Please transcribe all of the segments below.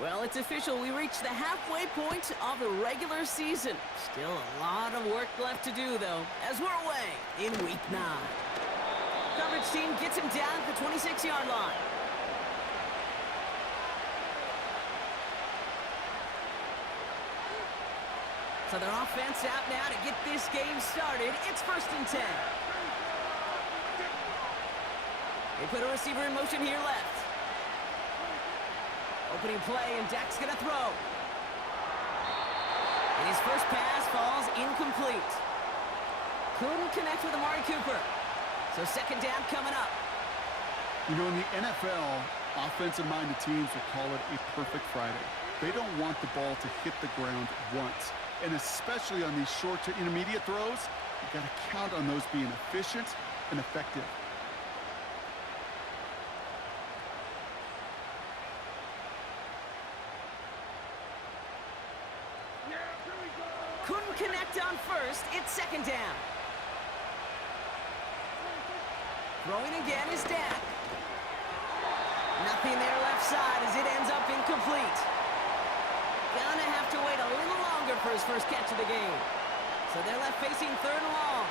Well, it's official. We reached the halfway point of the regular season. Still a lot of work left to do, though, as we're away in Week 9. Coverage team gets him down at the 26-yard line. So their offense out now to get this game started. It's 1st and 10. They put a receiver in motion here left. Opening play, and Dak's going to throw. And his first pass falls incomplete. Couldn't connect with Amari Cooper. So 2nd down coming up. You know, in the NFL, offensive-minded teams will call it a perfect Friday. They don't want the ball to hit the ground once. And especially on these short to intermediate throws, you've got to count on those being efficient and effective. Couldn't connect on first. It's 2nd down. Throwing again is Dak. Nothing there left side as it ends up incomplete. Gonna have to wait a little longer for his first catch of the game. So they're left facing 3rd and long.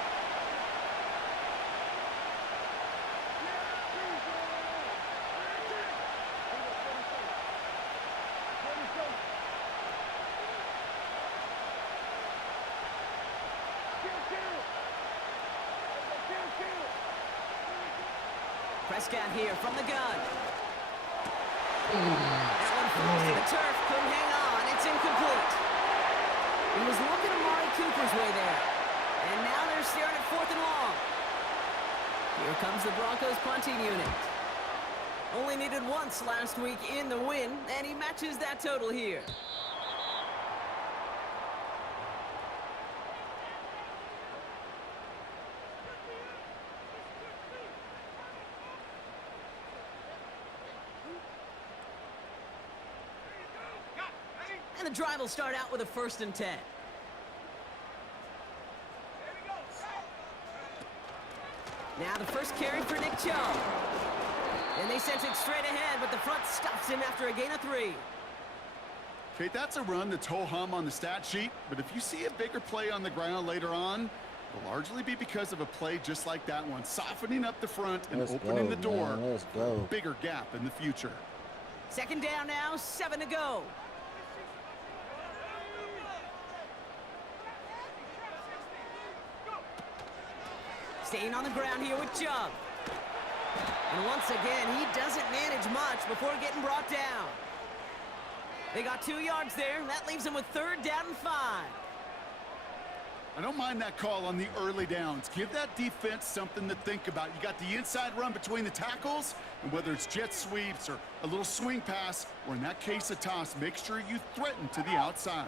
Prescott here from the gun. That one falls to the turf. Couldn't hang on. It's incomplete. He was looking Amari Cooper's way there. And now they're staring at 4th and long. Here comes the Broncos punting unit. Only needed once last week in the win, and he matches that total here. And the drive will start out with a 1st and 10. Now the first carry for Nick Chubb. And they sent it straight ahead, but the front stops him after a gain of 3. Okay, that's a run that's ho-hum on the stat sheet, but if you see a bigger play on the ground later on, it'll largely be because of a play just like that one, softening up the front and opening the door for a bigger gap in the future. 2nd down now, 7 to go. Staying on the ground here with Chubb. And once again, he doesn't manage much before getting brought down. They got 2 yards there. That leaves them with 3rd down and 5. I don't mind that call on the early downs. Give that defense something to think about. You got the inside run between the tackles, and whether it's jet sweeps or a little swing pass, or in that case a toss, make sure you threaten to the outside.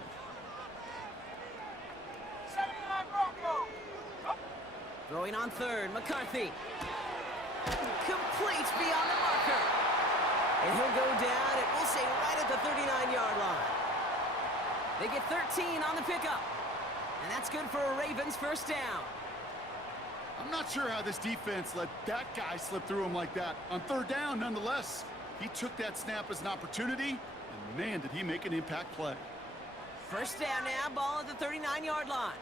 Throwing on 3rd, McCarthy. Complete beyond the marker. And he'll go down, and we'll say right at the 39-yard line. They get 13 on the pickup. And that's good for a Ravens 1st down. I'm not sure how this defense let that guy slip through him like that. On 3rd down, nonetheless, he took that snap as an opportunity, and man, did he make an impact play. 1st down now, ball at the 39-yard line.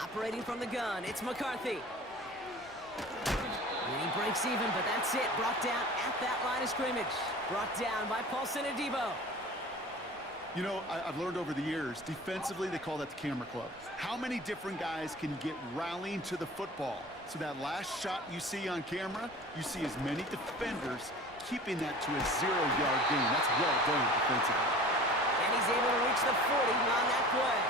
Operating from the gun, it's McCarthy. And he breaks even, but that's it. Brought down at that line of scrimmage. Brought down by Paulson Adebo. You know, I've learned over the years, defensively, they call that the camera club. How many different guys can get rallying to the football? So that last shot you see on camera, you see as many defenders keeping that to a 0-yard gain. That's well done defensively. And he's able to reach the 40 on that play.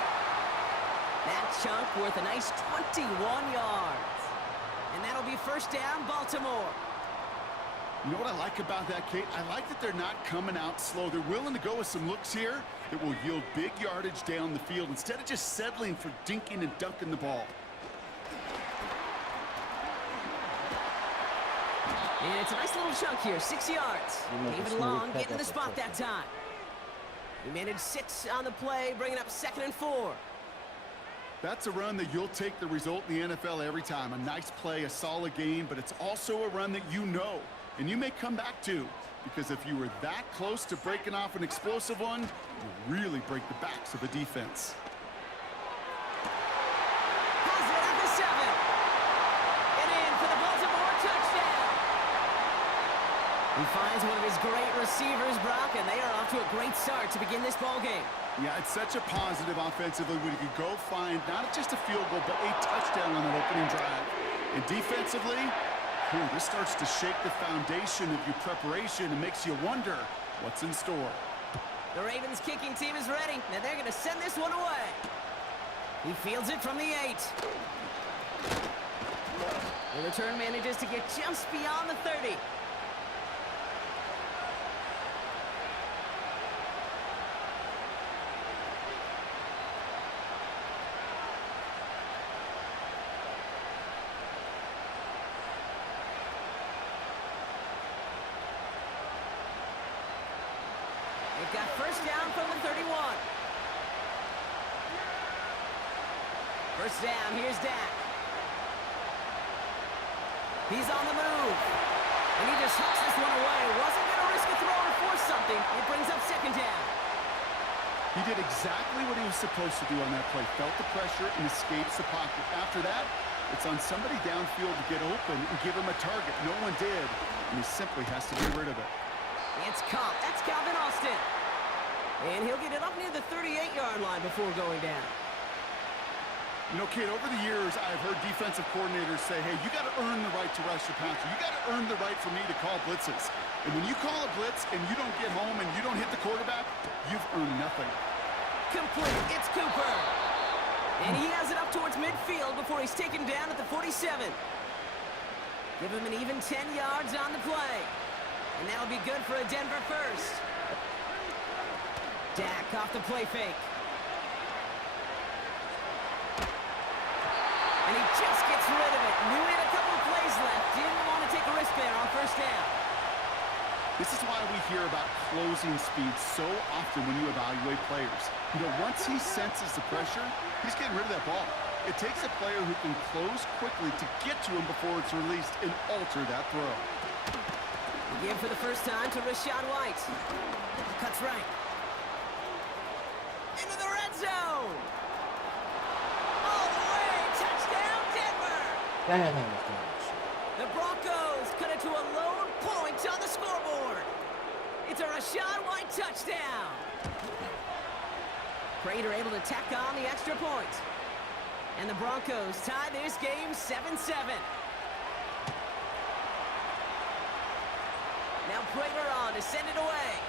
That chunk worth a nice 21 yards. And that'll be 1st down, Baltimore. You know what I like about that, Kate? I like that they're not coming out slow. They're willing to go with some looks here that will yield big yardage down the field instead of just settling for dinking and dunking the ball. And it's a nice little chunk here, 6 yards. David Long getting the spot that time. He managed 6 on the play, bringing up 2nd and 4. That's a run that you'll take the result in the NFL every time. A nice play, a solid gain, but it's also a run that you know, and you may come back to. because if you were that close to breaking off an explosive one, you really break the backs of the defense. Has it at the 7. And in for the Baltimore touchdown. He finds one of his great receivers, Brock, and they are off to a great start to begin this ball game. Yeah, it's such a positive offensively when you can go find not just a field goal, but a touchdown on that opening drive. And defensively, this starts to shake the foundation of your preparation and makes you wonder what's in store. The Ravens kicking team is ready, and they're going to send this one away. He fields it from the 8. The return manages to get just beyond the 30. They've got first down from the 31. First down, here's Dak. He's on the move. And he just hooks this one away. Wasn't going to risk a throw or force something. It brings up second down. He did exactly what he was supposed to do on that play. Felt the pressure and escapes the pocket. After that, it's on somebody downfield to get open and give him a target. No one did, and he simply has to get rid of it. It's caught. That's Calvin Austin. And he'll get it up near the 38-yard line before going down. You know, kid, over the years, I've heard defensive coordinators say, hey, you got to earn the right to rush your passer. You got to earn the right for me to call blitzes. And when you call a blitz and you don't get home and you don't hit the quarterback, you've earned nothing. Complete. It's Cooper. And he has it up towards midfield before he's taken down at the 47. Give him an even 10 yards on the play. And that'll be good for a Denver first. Dak off the play fake. And he just gets rid of it. Knew he had a couple of plays left. Didn't want to take a risk there on first down. This is why we hear about closing speed so often when you evaluate players. You know, once he senses the pressure, he's getting rid of that ball. It takes a player who can close quickly to get to him before it's released and alter that throw. Again for the first time to Rachaad White. Cuts right. Into the red zone. All the way. Touchdown, Denver. The Broncos cut it to a lone point on the scoreboard. It's a Rachaad White touchdown. Prater able to tack on the extra point. And the Broncos tie this game 7-7. Now Prater on to send it away.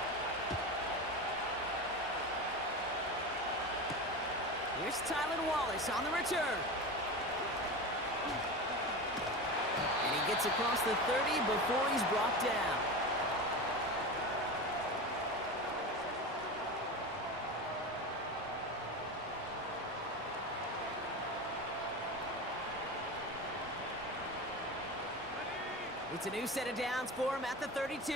Here's Tylan Wallace on the return. And he gets across the 30 before he's brought down. It's a new set of downs for him at the 32.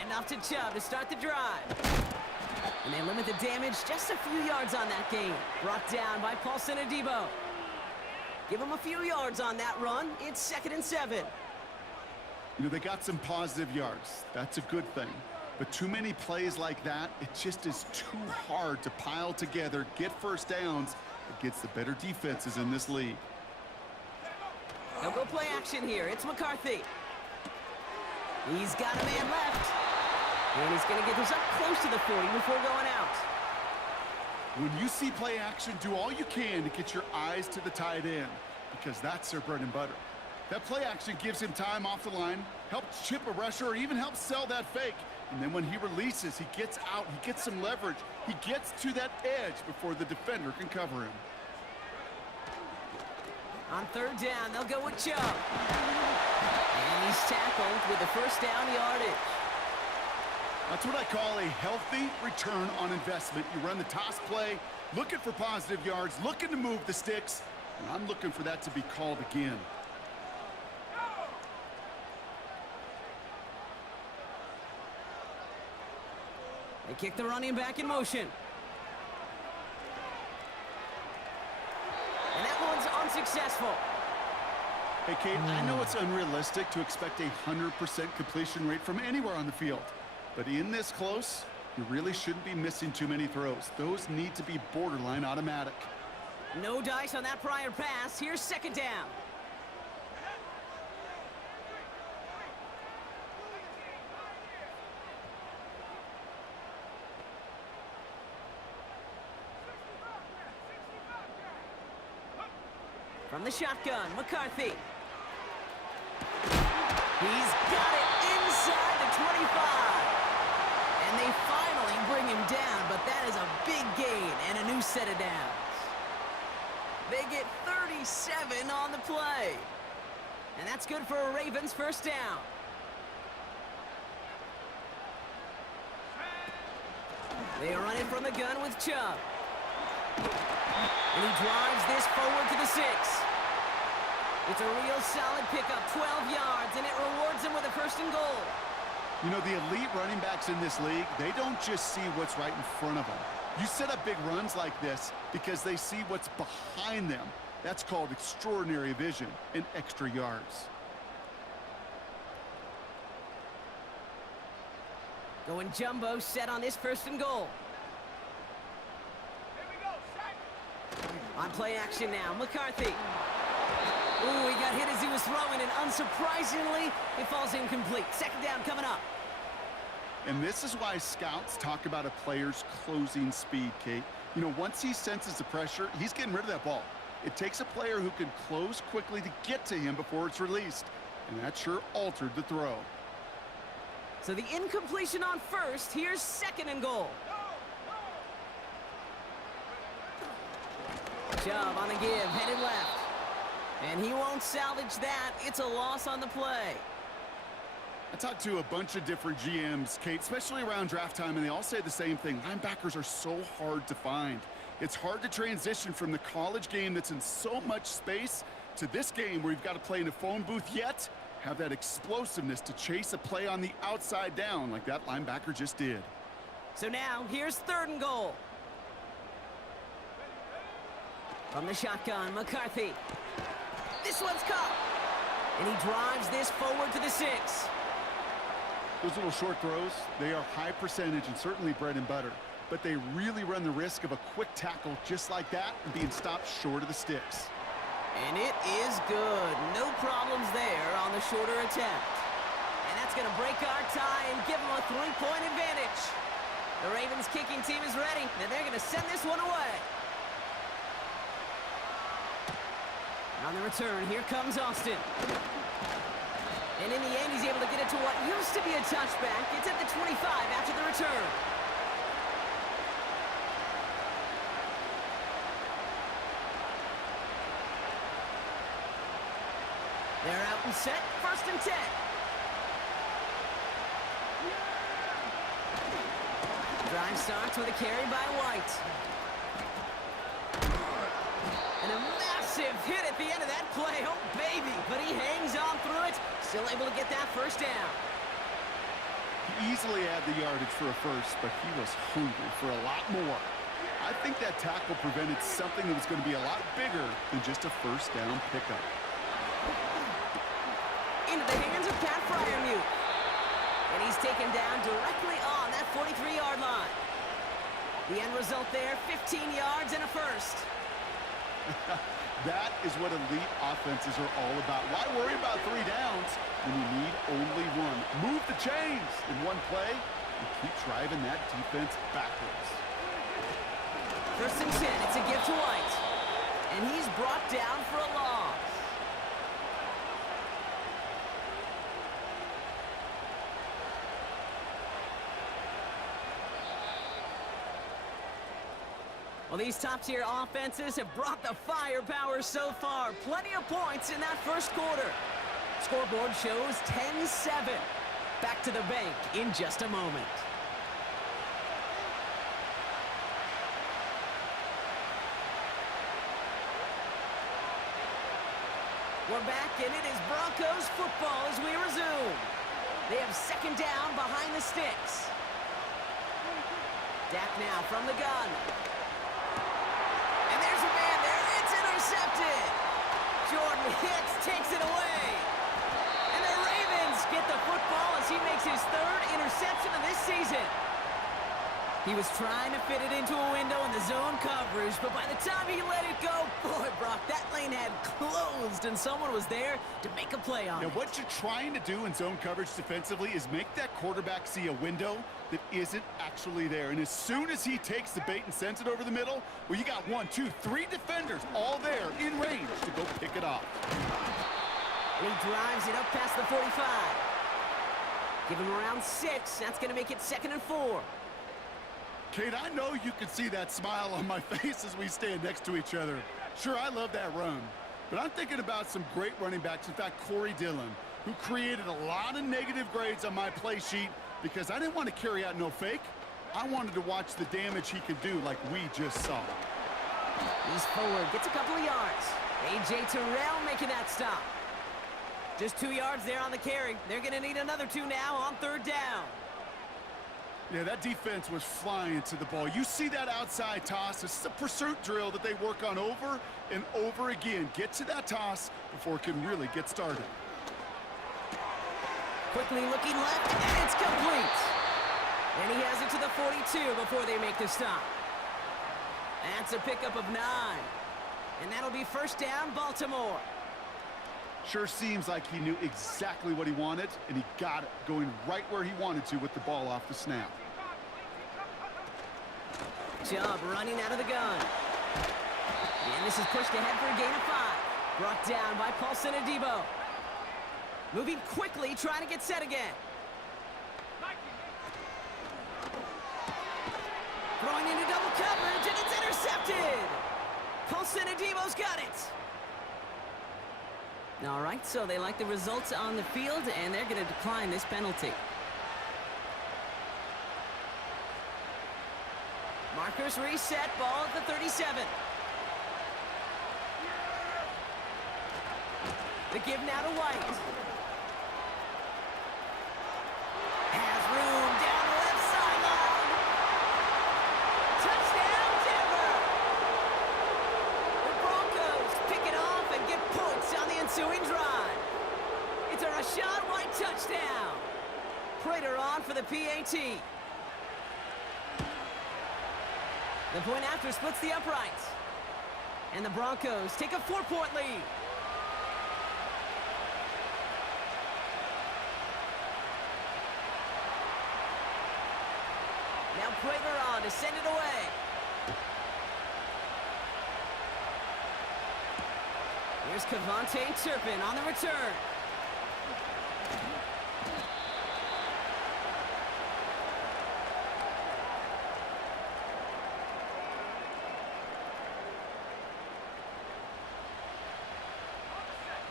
And off to Chubb to start the drive. And they limit the damage just a few yards on that game. Brought down by Paulson Adebo. Give him a few yards on that run. It's 2nd and 7. You know, they got some positive yards. That's a good thing. But too many plays like that, it just is too hard to pile together, get first downs against the better defenses in this league. They'll go play action here. It's McCarthy. He's got a man left. And he's going to get this up close to the 40 before going out. When you see play action, do all you can to get your eyes to the tight end, because that's their bread and butter. That play action gives him time off the line, helps chip a rusher, or even helps sell that fake. And then when he releases, he gets out, he gets some leverage. He gets to that edge before the defender can cover him. On 3rd down, they'll go with Chubb. And he's tackled with the first down yardage. That's what I call a healthy return on investment. You run the toss play, looking for positive yards, looking to move the sticks, and I'm looking for that to be called again. They kick the running back in motion. And that successful. Hey, Kate, I know it's unrealistic to expect a 100% completion rate from anywhere on the field. But in this close, you really shouldn't be missing too many throws. Those need to be borderline automatic. No dice on that prior pass. Here's second down. From the shotgun, McCarthy. He's got it inside the 25. And they finally bring him down, but that is a big gain and a new set of downs. They get 37 on the play. And that's good for a Ravens first down. They run it from the gun with Chubb. And he drives this forward to the 6. It's a real solid pickup, 12 yards, and it rewards him with a first and goal. You know, the elite running backs in this league, they don't just see what's right in front of them. You set up big runs like this because they see what's behind them. That's called extraordinary vision and extra yards. Going jumbo set on this first and goal. On play action now, McCarthy. Ooh, he got hit as he was throwing, and unsurprisingly, it falls incomplete. Second down coming up. And this is why scouts talk about a player's closing speed, Kate. You know, once he senses the pressure, he's getting rid of that ball. It takes a player who can close quickly to get to him before it's released. And that sure altered the throw. So the incompletion on first. Here's second and goal. Chubb on the give, headed left. And he won't salvage that. It's a loss on the play. I talked to a bunch of different GMs, Kate, especially around draft time, and they all say the same thing. Linebackers are so hard to find. It's hard to transition from the college game that's in so much space to this game where you've got to play in a phone booth, yet have that explosiveness to chase a play on the outside down like that linebacker just did. So now, here's third and goal. From the shotgun, McCarthy. This one's caught. And he drives this forward to the 6. Those little short throws, they are high percentage and certainly bread and butter. But they really run the risk of a quick tackle just like that and being stopped short of the sticks. And it is good. No problems there on the shorter attempt. And that's going to break our tie and give them a 3-point advantage. The Ravens kicking team is ready, and they're going to send this one away. On the return, here comes Austin. And in the end, he's able to get it to what used to be a touchback. It's at the 25 after the return. They're out and set, first and 10. Drive starts with a carry by White. And a massive hit at the end of that play. Oh, baby. But he hangs on through it. Still able to get that first down. He easily had the yardage for a first, but he was hungry for a lot more. I think that tackle prevented something that was going to be a lot bigger than just a first down pickup. Into the hands of Pat Fryermuth. And he's taken down directly on that 43-yard line. The end result there, 15 yards and a first. That is what elite offenses are all about. Why worry about 3 downs when you need only one? Move the chains in one play and keep driving that defense backwards. First and 10, it's a give to White. And he's brought down for a loss. Well, these top-tier offenses have brought the firepower so far. Plenty of points in that first quarter. Scoreboard shows 10-7. Back to the bank in just a moment. We're back, and it is Broncos football as we resume. They have second down behind the sticks. Dak now from the gun. And there's a man there. It's intercepted. hits, takes it away. And the Ravens get the football as he makes his third interception of this season. He was trying to fit it into a window in the zone coverage, but by the time he let it go, boy, Brock, that lane had closed, and someone was there to make a play on it. Now, what you're trying to do in zone coverage defensively is make that quarterback see a window that isn't actually there. And as soon as he takes the bait and sends it over the middle, well, you got 1, 2, 3 defenders all there in range to go pick it off. And he drives it up past the 45. Give him around 6. That's going to make it 2nd and 4. Kate, I know you can see that smile on my face as we stand next to each other. Sure, I love that run, but I'm thinking about some great running backs. In fact, Corey Dillon, who created a lot of negative grades on my play sheet because I didn't want to carry out no fake. I wanted to watch the damage he could do like we just saw. He's forward, gets a couple of yards. A.J. Terrell making that stop. Just 2 yards there on the carry. They're going to need another 2 now on 3rd down. Yeah, that defense was flying to the ball. You see that outside toss. This is a pursuit drill that they work on over and over again. Get to that toss before it can really get started. Quickly looking left, and it's complete. And he has it to the 42 before they make the stop. That's a pickup of 9. And that'll be 1st down, Baltimore. Sure seems like he knew exactly what he wanted, and he got it, going right where he wanted to with the ball off the snap. Chubb running out of the gun. And this is pushed ahead for a gain of 5. Brought down by Paulson Adebo. Moving quickly, trying to get set again. Throwing into double coverage, and it's intercepted. Paulson Adebo's got it. All right, so they like the results on the field, and they're going to decline this penalty. Markers reset, ball at the 37. The give now to White. Has room down the left sideline. Touchdown, Denver! The Broncos pick it off and get points on the ensuing drive. It's a Rachaad White touchdown. Prater on for the PAT. The point after splits the uprights. And the Broncos take a 4-point lead. Now Prater on to send it away. Here's Kevontae Turpin on the return.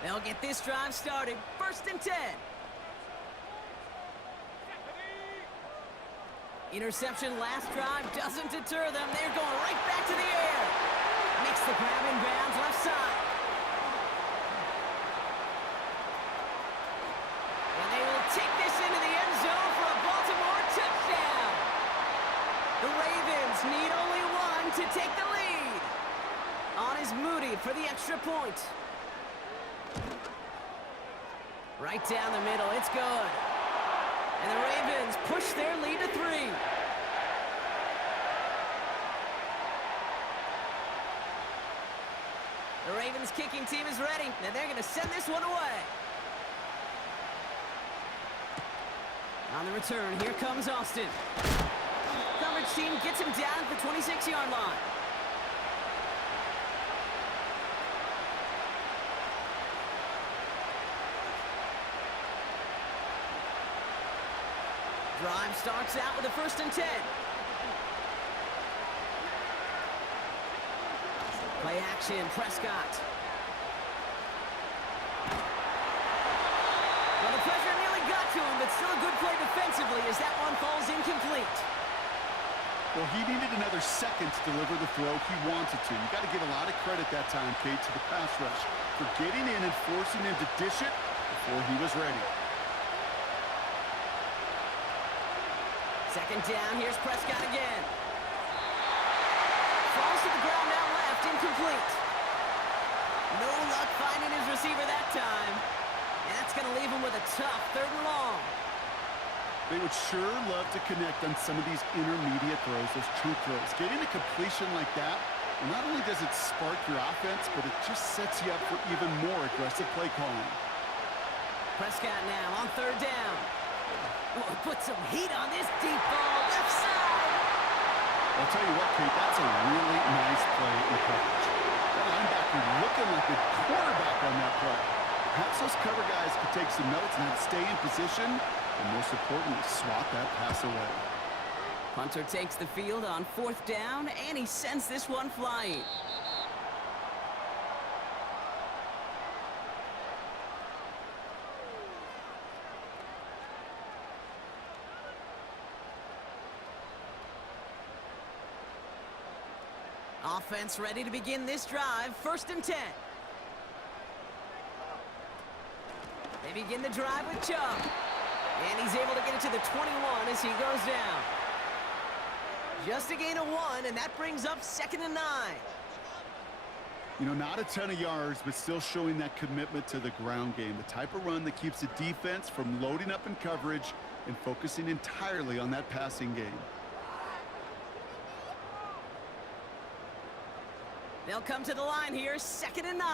They'll get this drive started. 1st and 10. Interception last drive doesn't deter them. They're going right back to the air. Makes the grab in bounds left side. And they will take this into the end zone for a Baltimore touchdown. The Ravens need only 1 to take the lead. On is Moody for the extra point. Right down the middle, it's good. And the Ravens push their lead to 3. The Ravens kicking team is ready, and they're going to send this one away. On the return, here comes Austin. Coverage team gets him down at the 26-yard line. Drive starts out with a 1st and 10. Play action, Prescott. Well, the pressure nearly got to him, but still a good play defensively as that one falls incomplete. Well, he needed another second to deliver the throw he wanted to. You got to give a lot of credit that time, Kate, to the pass rush for getting in and forcing him to dish it before he was ready. 2nd down, here's Prescott again. Falls to the ground out left, incomplete. No luck finding his receiver going to leave him with a tough 3rd and long. They would sure love to connect on some of these intermediate throws, those true throws. Getting a completion like that, well, not only does it spark your offense, but it just sets you up for even more aggressive play calling. Prescott now on 3rd down. Oh, put some heat on this deep ball, left side. I'll tell you what, Kate, that's a really nice play in coverage. That linebacker looking like a quarterback on that play. Perhaps those cover guys could take some notes and have to stay in position, and most importantly, swat that pass away. Punter takes the field on 4th down, and he sends this one flying. Offense ready to begin this drive. 1st and 10. They begin the drive with Chubb. And he's able to get it to the 21 as he goes down. Just a gain of 1, and that brings up 2nd and 9. You know, not a ton of yards, but still showing that commitment to the ground game. The type of run that keeps the defense from loading up in coverage and focusing entirely on that passing game. They'll come to the line here, 2nd and 9.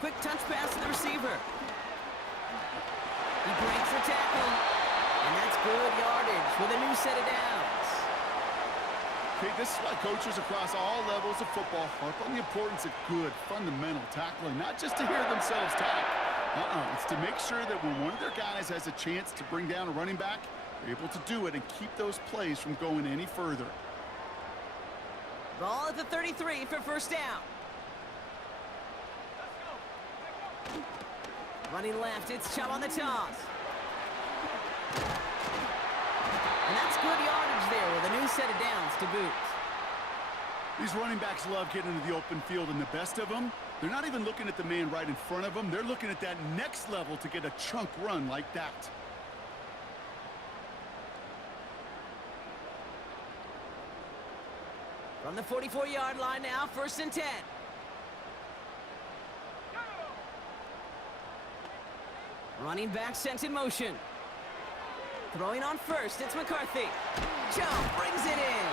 Quick touch pass to the receiver. He breaks the tackle. And that's good yardage with a new set of downs. Okay, this is why coaches across all levels of football harp on the importance of good, fundamental tackling, not just to hear themselves talk. It's to make sure that when one of their guys has a chance to bring down a running back, they're able to do it and keep those plays from going any further. Ball at the 33 for 1st down. Running left, it's Chubb on the toss. And that's good yardage there with a new set of downs to boot. These running backs love getting into the open field, and the best of them, they're not even looking at the man right in front of them. They're looking at that next level to get a chunk run like that. From the 44-yard line now, 1st and 10. Running back sent in motion. Throwing on 1st, it's McCarthy. Joe brings it in.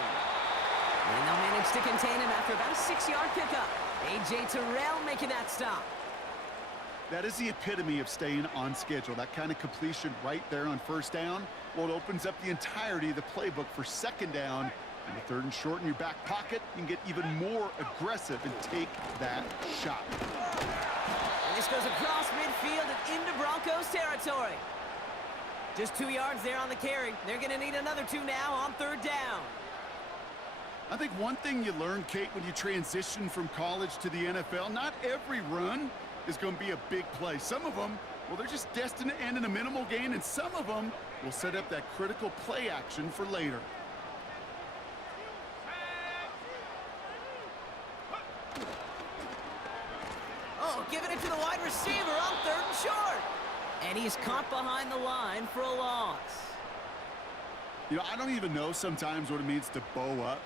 And they'll manage to contain him after about a 6-yard pickup. A.J. Terrell making that stop. That is the epitome of staying on schedule. That kind of completion right there on 1st down. Well, it opens up the entirety of the playbook for 2nd down. And the 3rd and short in your back pocket, you can get even more aggressive and take that shot. And this goes across midfield and into Broncos territory. Just 2 yards there on the carry. They're going to need another 2 now on 3rd down. I think one thing you learn, Kate, when you transition from college to the NFL, not every run is going to be a big play. Some of them, well, they're just destined to end in a minimal gain, and some of them will set up that critical play action for later. Oh, giving it to the wide receiver on 3rd and short. And he's caught behind the line for a loss. You know, I don't even know sometimes what it means to bow up,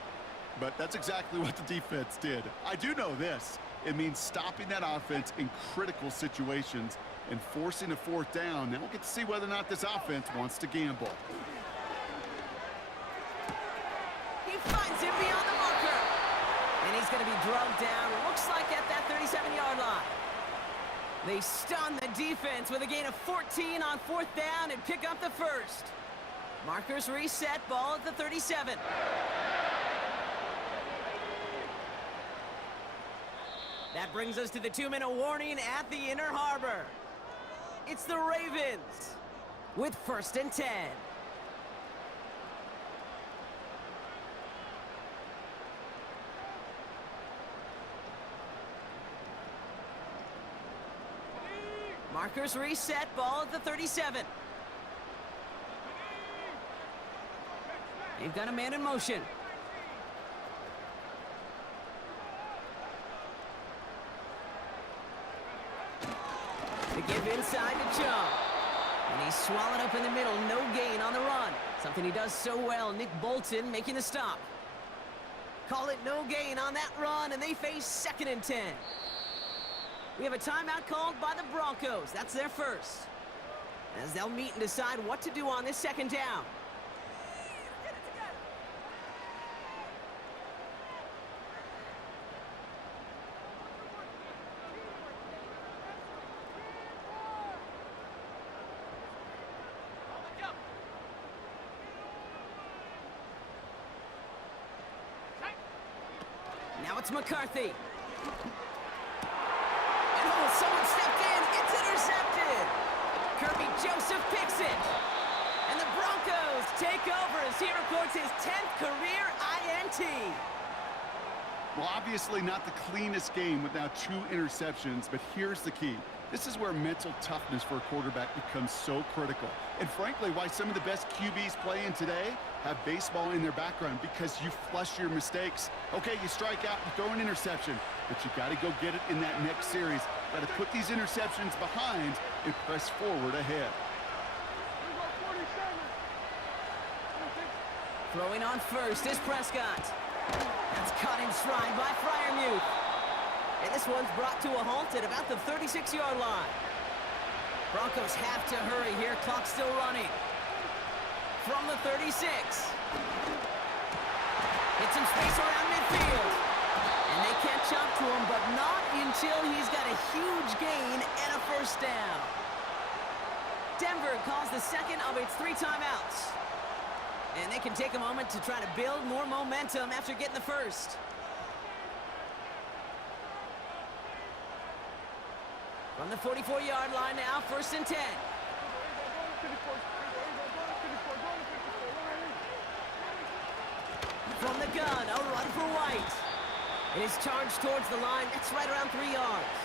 but that's exactly what the defense did. I do know this. It means stopping that offense in critical situations and forcing a 4th down. Now we'll get to see whether or not this offense wants to gamble. He finds him beyond the marker. And he's going to be drugged down, looks like at that 37-yard line. They stun the defense with a gain of 14 on 4th down and pick up the 1st. Markers reset, ball at the 37. That brings us to the 2-minute warning at the inner harbor. It's the Ravens with 1st and 10. Markers reset, ball at the 37. They've got a man in motion. To give inside to Chubb. And he's swallowed up in the middle, no gain on the run. Something he does so well, Nick Bolton making the stop. Call it no gain on that run, and they face 2nd and 10. We have a timeout called by the Broncos. That's their first. As they'll meet and decide what to do on this 2nd down. Now it's McCarthy. And oh, someone stepped in. It's intercepted. Kirby Joseph picks it. And the Broncos take over as he records his 10th career INT. Well, obviously not the cleanest game without 2 interceptions, but here's the key. This is where mental toughness for a quarterback becomes so critical. And frankly, why some of the best QBs playing today have baseball in their background, because you flush your mistakes. Okay, you strike out, you throw an interception, but you got to go get it in that next series. Got to put these interceptions behind and press forward ahead. Throwing on first is Prescott. That's caught in stride by Freiermuth. And this one's brought to a halt at about the 36-yard line. Broncos have to hurry here. Clock still running. From the 36. Hits some space around midfield. And they catch up to him, but not until he's got a huge gain and a first down. Denver calls the second of its 3 timeouts. And they can take a moment to try to build more momentum after getting the first. From the 44-yard line now, 1st and 10. From the gun, a run for White. It is charged towards the line. That's right around 3 yards.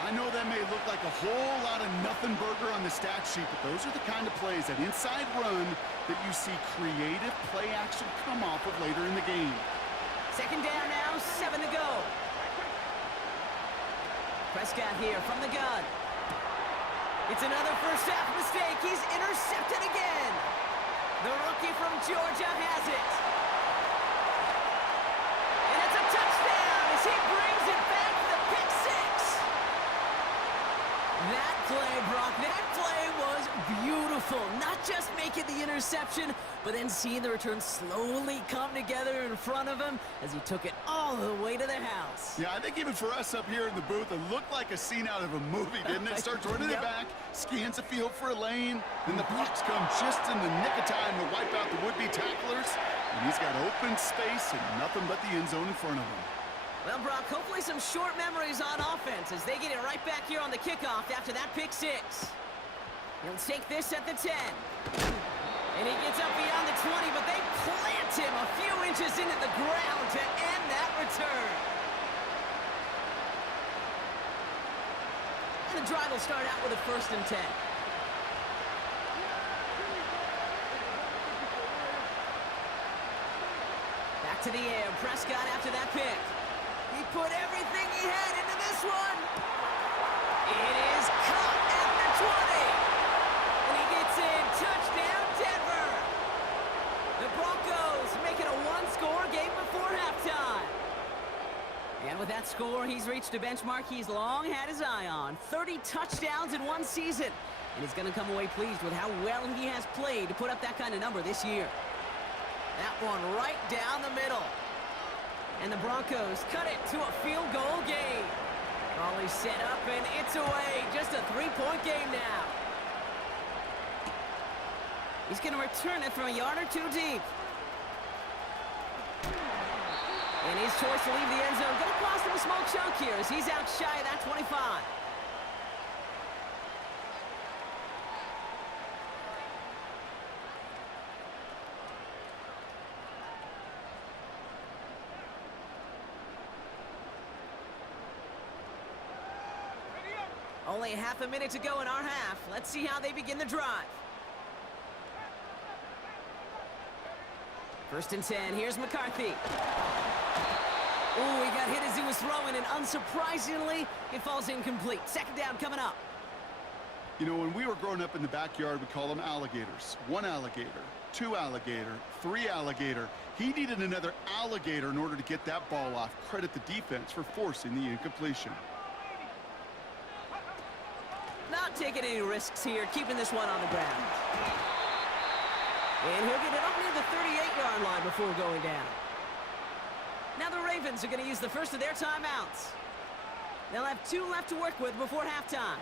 I know that may look like a whole lot of nothing burger on the stat sheet, but those are the kind of plays, that inside run, that you see creative play action come off of later in the game. 2nd down now, 7 to go. Prescott here from the gun. It's another first half mistake. He's intercepted again. The rookie from Georgia has it. And it's a touchdown as he brings it back for the pick 6. That play, Brock, that play was beautiful. Not just making the interception, but then seeing the return slowly come together in front of him as he took it all the way to the house. Yeah, I think even for us up here in the booth, it looked like a scene out of a movie, didn't it? Starts running it back, scans the field for a lane, then the blocks come just in the nick of time to wipe out the would-be tacklers, and he's got open space and nothing but the end zone in front of him. Well, Brock, hopefully some short memories on offense as they get it right back here on the kickoff after that pick 6. He'll take this at the 10. And he gets up beyond the 20, but they plant him a few inches into the ground to end that return. And the drive will start out with a 1st and 10. Back to the air. Prescott after that pick. He put everything he had into this one. It is caught at the 20. And he gets in. Touchdown, Denver. The Broncos make it a 1-score game before halftime. And with that score, he's reached a benchmark he's long had his eye on. 30 touchdowns in 1 season. And he's going to come away pleased with how well he has played to put up that kind of number this year. That one right down the middle. And the Broncos cut it to a field goal game. Raleigh set up, and it's away. Just a 3-point game now. He's going to return it from a yard or 2 deep. And his choice to leave the end zone going to cost him a small chunk here as he's out shy of that 25. Only half a minute to go in our half. Let's see how they begin the drive. 1st and 10. Here's McCarthy. Oh, he got hit as he was throwing, and unsurprisingly, it falls incomplete. 2nd down coming up. You know, when we were growing up in the backyard, we call them alligators. One alligator, two alligator, three alligator. He needed another alligator in order to get that ball off. Credit the defense for forcing the incompletion. Not taking any risks here, keeping this one on the ground. And he'll get it up near the 38-yard line before going down. Now the Ravens are going to use the first of their timeouts. They'll have 2 left to work with before halftime.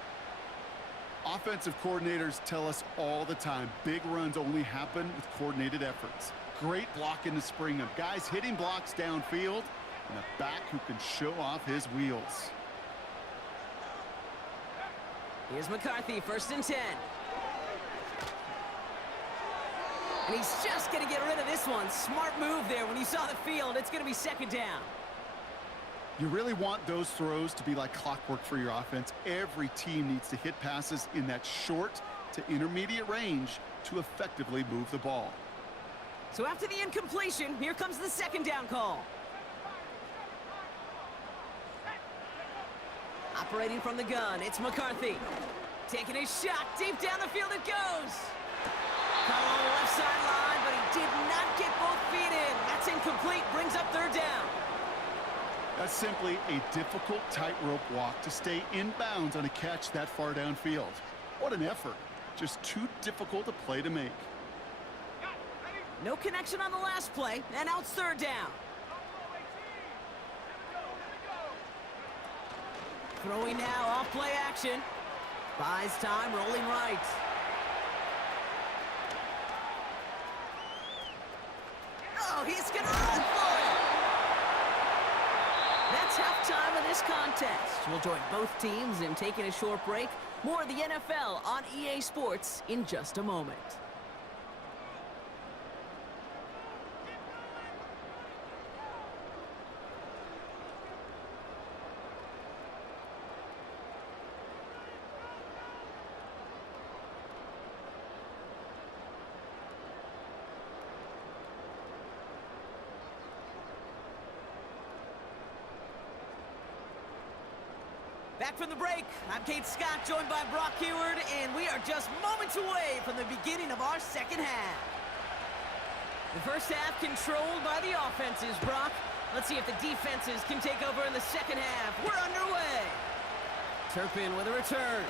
Offensive coordinators tell us all the time, big runs only happen with coordinated efforts. Great block in the spring of guys hitting blocks downfield and a back who can show off his wheels. Here's McCarthy, 1st and 10. And he's just going to get rid of this one. Smart move there when he saw the field. It's going to be 2nd down. You really want those throws to be like clockwork for your offense. Every team needs to hit passes in that short to intermediate range to effectively move the ball. So after the incompletion, here comes the 2nd down call. Operating from the gun, it's McCarthy. Taking a shot, deep down the field it goes. Caught on the left sideline, but he did not get both feet in. That's incomplete, brings up 3rd down. That's simply a difficult tightrope walk to stay in bounds on a catch that far downfield. What an effort. Just too difficult a play to make. No connection on the last play, and now it's 3rd down. Throwing now, off play action. Buys time, rolling right. Oh, he's gonna run for it! That's halftime of this contest. We'll join both teams in taking a short break. More of the NFL on EA Sports in just a moment. Back from the break, I'm Kate Scott, joined by Brock Heward, and we are just moments away from the beginning of our 2nd half. The first half controlled by the offenses, Brock. Let's see if the defenses can take over in the 2nd half. We're underway. Turpin with a return.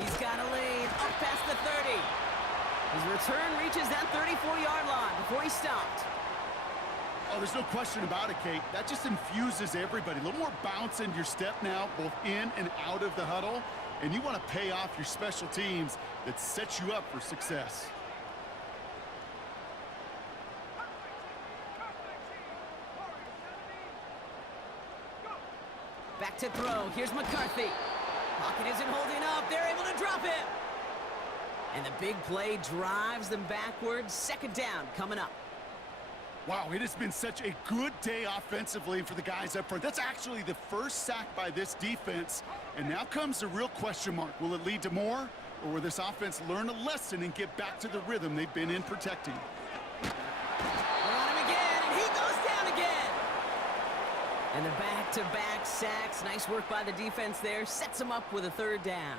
He's got a lane up past the 30. His return reaches that 34-yard line before he stopped. Oh, there's no question about it, Kate. That just infuses everybody. A little more bounce in your step now, both in and out of the huddle. And you want to pay off your special teams that sets you up for success. Back to throw. Here's McCarthy. Pocket isn't holding up. They're able to drop him. And the big play drives them backwards. 2nd down coming up. Wow, it has been such a good day offensively for the guys up front. That's actually the first sack by this defense. And now comes the real question mark. Will it lead to more? Or will this offense learn a lesson and get back to the rhythm they've been in protecting? We're on him again, and he goes down again. And the back-to-back sacks. Nice work by the defense there. Sets him up with a 3rd down.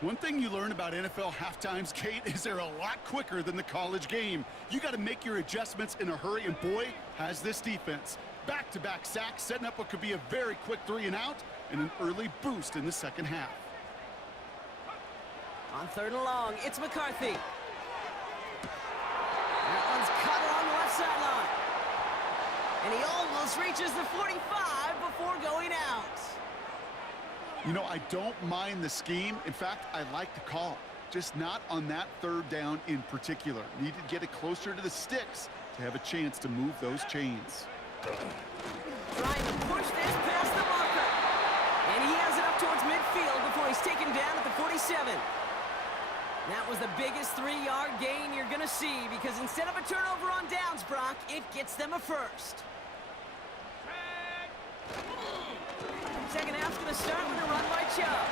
One thing you learn about NFL halftimes, Kate, is they're a lot quicker than the college game. You got to make your adjustments in a hurry, and boy, has this defense. Back-to-back sacks, setting up what could be a very quick 3 and out, and an early boost in the 2nd half. On 3rd and long, it's McCarthy. That one's cut along the left sideline. And he almost reaches the 45 before going out. You know, I don't mind the scheme. In fact, I like the call. Just not on that 3rd down in particular. Need to get it closer to the sticks to have a chance to move those chains. Trying to push this past the marker. And he has it up towards midfield before he's taken down at the 47. That was the biggest 3-yard gain you're going to see because instead of a turnover on downs, Brock, it gets them a 1st. 2nd half's going to start with a run by Chubb.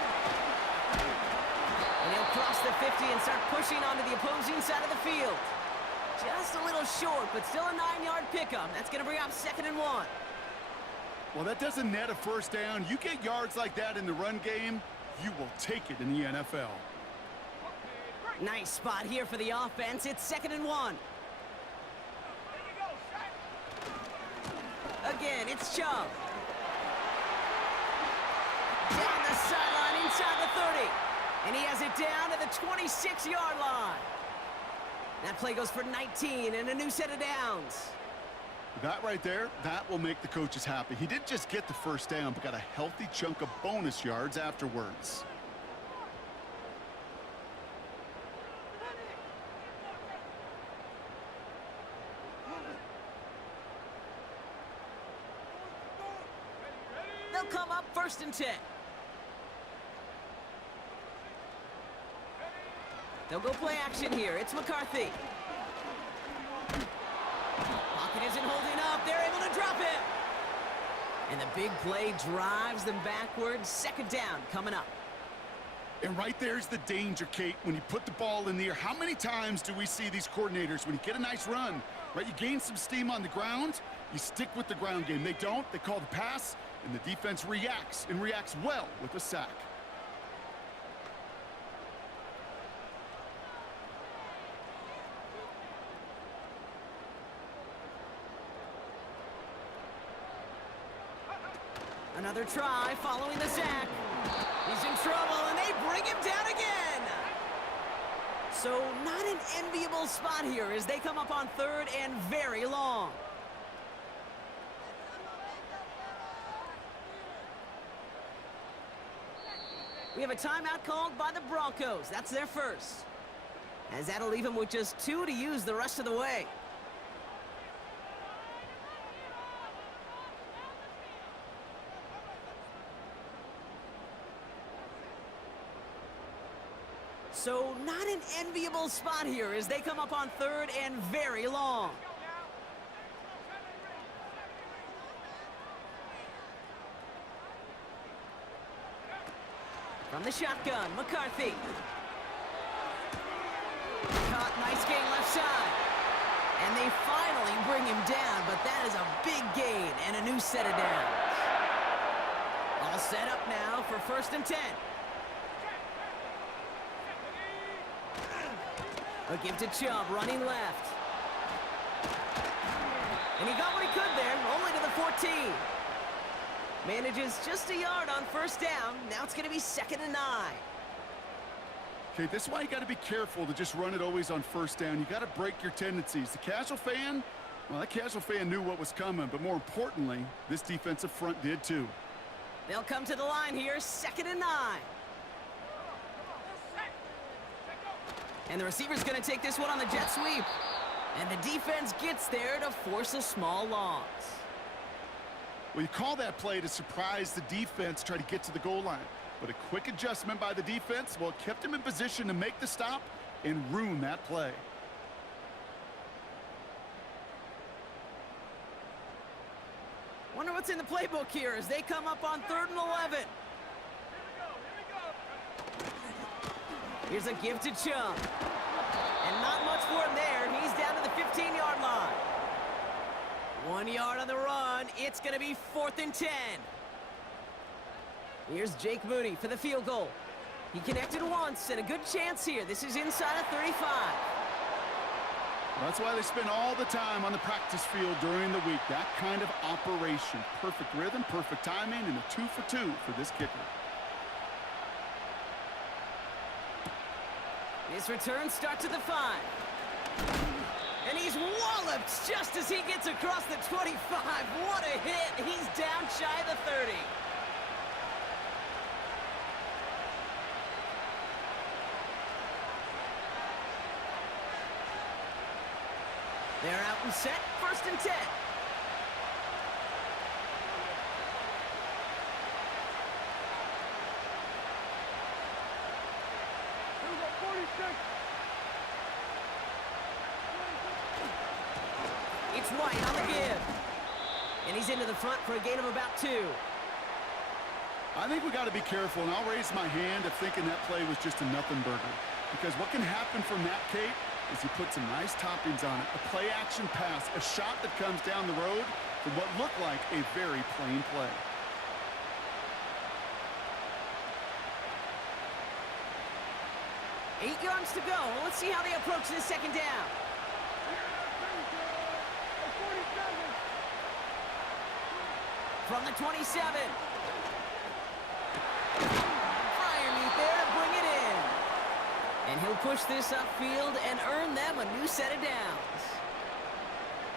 And he'll cross the 50 and start pushing onto the opposing side of the field. Just a little short, but still a 9-yard pickup. That's going to bring up 2nd and 1. Well, that doesn't net a 1st down. You get yards like that in the run game, you will take it in the NFL. Nice spot here for the offense. It's 2nd and 1. Again, it's Chubb. Down the sideline inside the 30. And he has it down to the 26-yard line. That play goes for 19 and a new set of downs. That right there, that will make the coaches happy. He didn't just get the first down, but got a healthy chunk of bonus yards afterwards. They'll come up 1st and 10. They'll go play action here. It's McCarthy. Pocket isn't holding up. They're able to drop it. And the big play drives them backwards. 2nd down coming up. And right there's the danger, Kate, when you put the ball in the air. How many times do we see these coordinators, when you get a nice run, right, you gain some steam on the ground, you stick with the ground game. They don't. They call the pass, and the defense reacts, and reacts well with a sack. Another try following the sack. He's in trouble, and they bring him down again. So not an enviable spot here as they come up on 3rd and very long. We have a timeout called by the Broncos. That's their first. As that'll leave them with just 2 to use the rest of the way. So not an enviable spot here as they come up on 3rd and very long. From the shotgun, McCarthy. Caught, nice gain left side. And they finally bring him down, but that is a big gain and a new set of downs. All set up now for 1st and 10. A give to Chubb, running left. And he got what he could there, only to the 14. Manages just a yard on 1st down. Now it's going to be 2nd and 9. Okay, this is why you got to be careful to just run it always on 1st down. You got to break your tendencies. The casual fan, well, that casual fan knew what was coming, but more importantly, this defensive front did too. They'll come to the line here, 2nd and 9. And the receiver's going to take this one on the jet sweep. And the defense gets there to force a small loss. Well, you call that play to surprise the defense, try to get to the goal line. But a quick adjustment by the defense, well, it kept him in position to make the stop and ruin that play. Wonder what's in the playbook here as they come up on 3rd and 11. Here's a give to Chubb. And not much for him there. He's down to the 15-yard line. 1 yard on the run. It's going to be 4th and 10. Here's Jake Moody for the field goal. He connected once, and a good chance here. This is inside of 35. That's why they spend all the time on the practice field during the week. That kind of operation. Perfect rhythm, perfect timing, and a 2 for 2 for this kicker. His return starts at the 5. And he's walloped just as he gets across the 25. What a hit. He's down shy of the 30. They're out and set, 1st and 10. It's White on the give. And he's into the front for a gain of about 2. I think we got to be careful, and I'll raise my hand of thinking that play was just a nothing burger. Because what can happen from that, Kate, is you put some nice toppings on it. A play-action pass, a shot that comes down the road for what looked like a very plain play. 8 yards to go. Let's see how they approach this second down. From the 27. Fryer meet there to bring it in. And he'll push this upfield and earn them a new set of downs.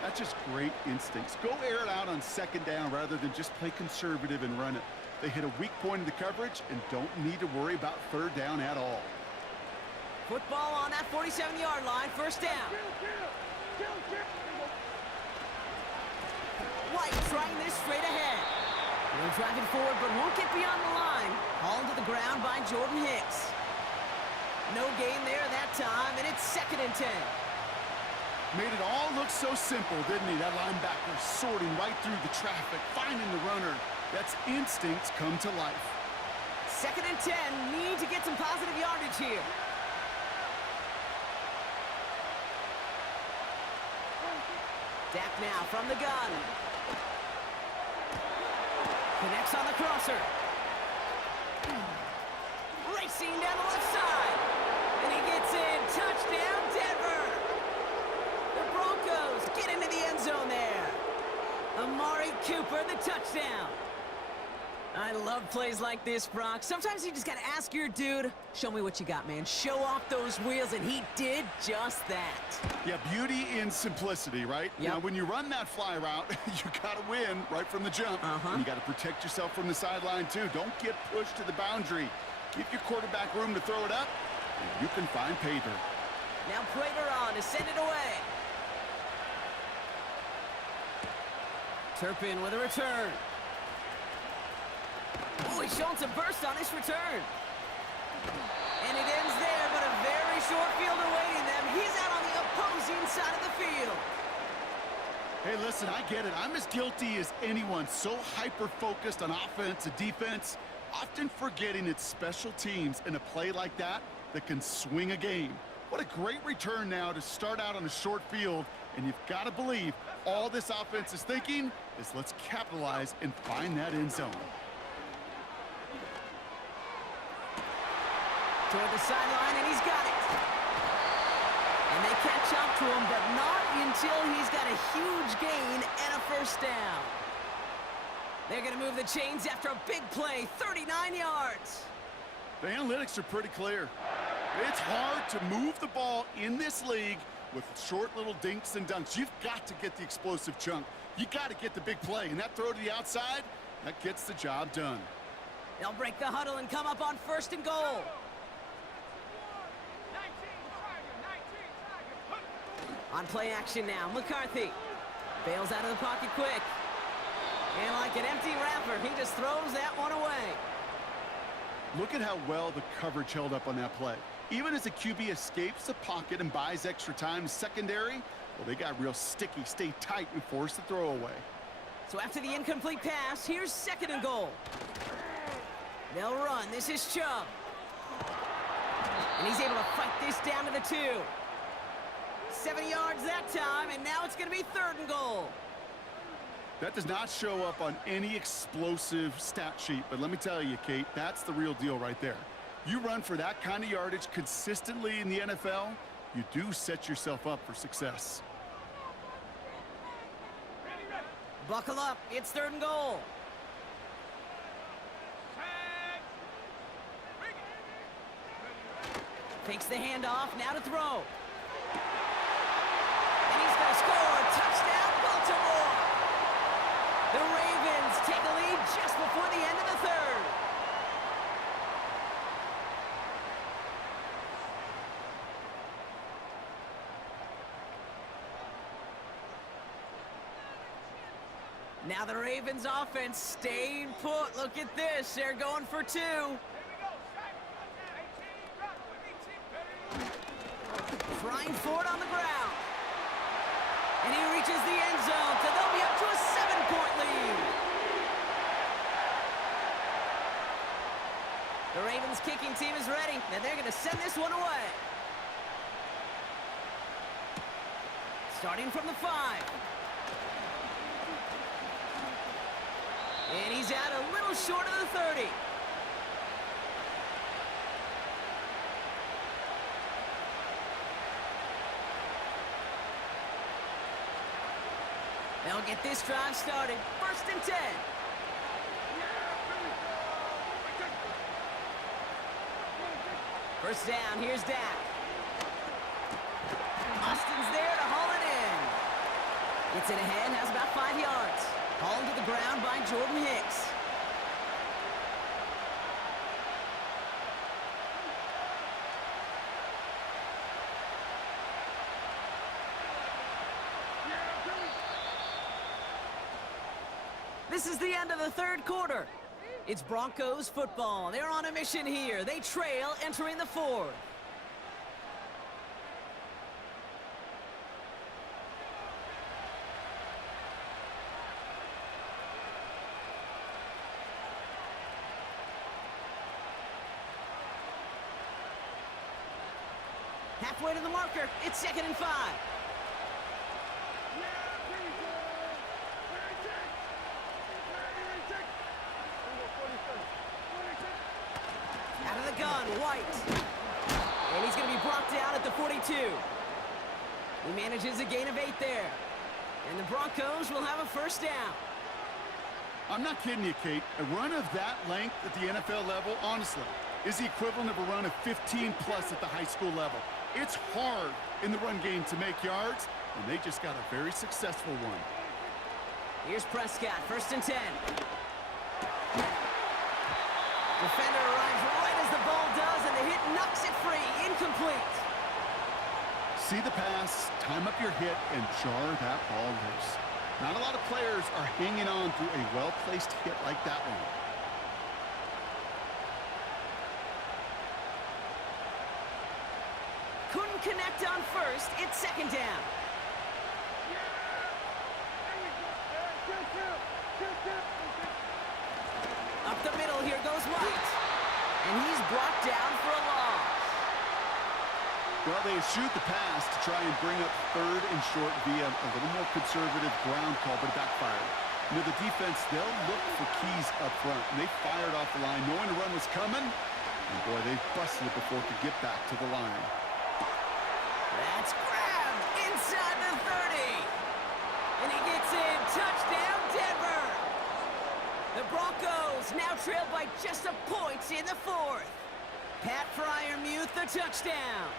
That's just great instincts. Go air it out on second down rather than just play conservative and run it. They hit a weak point in the coverage and don't need to worry about third down at all. Football on that 47-yard line, first down. White trying this straight ahead. They're driving forward, but won't get beyond the line. Hauled to the ground by Jordan Hicks. No gain there that time, and it's 2nd and 10. Made it all look so simple, didn't he? That linebacker sorting right through the traffic, finding the runner. That's instincts come to life. 2nd and 10, need to get some positive yardage here. Dak now from the gun. Connects on the crosser. Racing down the left side. And he gets in. Touchdown, Denver. The Broncos get into the end zone there. Amari Cooper, the touchdown. I love plays like this, Brock. Sometimes you just got to ask your dude, show me what you got, man. Show off those wheels, and he did just that. Yeah, beauty in simplicity, right? Yep. Now, when you run that fly route, you got to win right from the jump. And you got to protect yourself from the sideline, too. Don't get pushed to the boundary. Give your quarterback room to throw it up, and you can find pay dirt. Now Prater on to send it away. Turpin with a return. Oh, he's showing some burst on his return. And it ends there, but a very short field awaiting them. He's out on the opposing side of the field. Hey, listen, I get it. I'm as guilty as anyone. So hyper-focused on offense and defense, often forgetting it's special teams in a play like that that can swing a game. What a great return now to start out on a short field, and you've got to believe all this offense is thinking is let's capitalize and find that end zone. Toward the sideline, and he's got it. And they catch up to him, but not until he's got a huge gain and a first down. They're going to move the chains after a big play, 39 yards. The analytics are pretty clear. It's hard to move the ball in this league with short little dinks and dunks. You've got to get the explosive chunk. You got to get the big play, and that throw to the outside, that gets the job done. They'll break the huddle and come up on 1st and goal. On play action now, McCarthy bails out of the pocket quick. And like an empty wrapper, he just throws that one away. Look at how well the coverage held up on that play. Even as the QB escapes the pocket and buys extra time secondary, well, they got real sticky, stay tight, and force the throw away. So after the incomplete pass, here's 2nd and goal. They'll run. This is Chubb. And he's able to fight this down to the 2. 7 yards that time, and now it's going to be 3rd and goal. That does not show up on any explosive stat sheet, but let me tell you, Kate, that's the real deal right there. You run for that kind of yardage consistently in the NFL, you do set yourself up for success. Buckle up. It's 3rd and goal. Takes the handoff. Now to throw. And he's going to score. Touchdown, Baltimore. The Ravens take a lead just before the end of the 3rd. Now the Ravens offense staying put. Look at this. They're going for 2. Trying for it on the ground. And he reaches the end zone, so they'll be up to a 7-point lead. The Ravens kicking team is ready, and they're going to send this one away. Starting from the 5. And he's out a little short of the 30. They'll get this drive started. 1st and 10. First down, here's Dak. Austin's there to haul it in. Gets it ahead, has about 5 yards. Hauled to the ground by Jordan Hicks. This is the end of the 3rd quarter. It's Broncos football. They're on a mission here. They trail entering the 4th. Halfway to the marker. It's 2nd and 5. Out of the gun, White. And he's going to be brought down at the 42. He manages a gain of 8 there. And the Broncos will have a first down. I'm not kidding you, Kate. A run of that length at the NFL level, honestly, is the equivalent of a run of 15-plus at the high school level. It's hard in the run game to make yards, and they just got a very successful one. Here's Prescott, 1st and 10. Defender arrives right as the ball does, and the hit knocks it free. Incomplete. See the pass, time up your hit, and jar that ball loose. Not a lot of players are hanging on to a well-placed hit like that one. Couldn't connect on 1st. It's 2nd down. Up the middle, here goes White. And he's brought down for a loss. Well, they shoot the pass to try and bring up 3rd and short via a little more conservative ground call, but it backfired. You know, the defense, they'll look for keys up front, and they fired off the line knowing the run was coming. And, boy, they busted it before it could get back to the line. That's grabbed inside the 30. And he gets in. Touchdown, Denver. The Broncos now trailed by just a point in the 4th. Pat Freiermuth, the touchdown.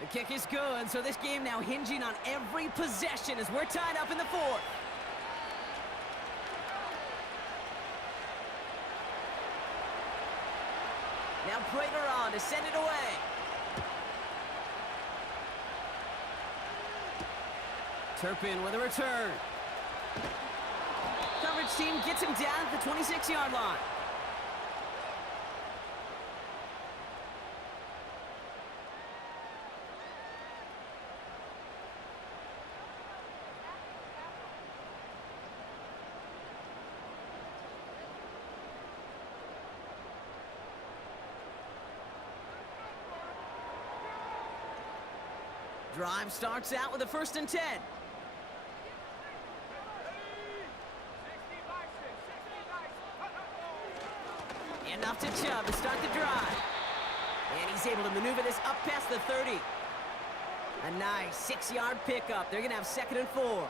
The kick is good, so this game now hinging on every possession as we're tied up in the 4th. Now Prater on to send it away. Turpin with a return. Coverage team gets him down at the 26-yard line. Drive starts out with a 1st and 10. Enough to Chubb to start the drive. And he's able to maneuver this up past the 30. A nice 6-yard pickup. They're going to have 2nd and 4.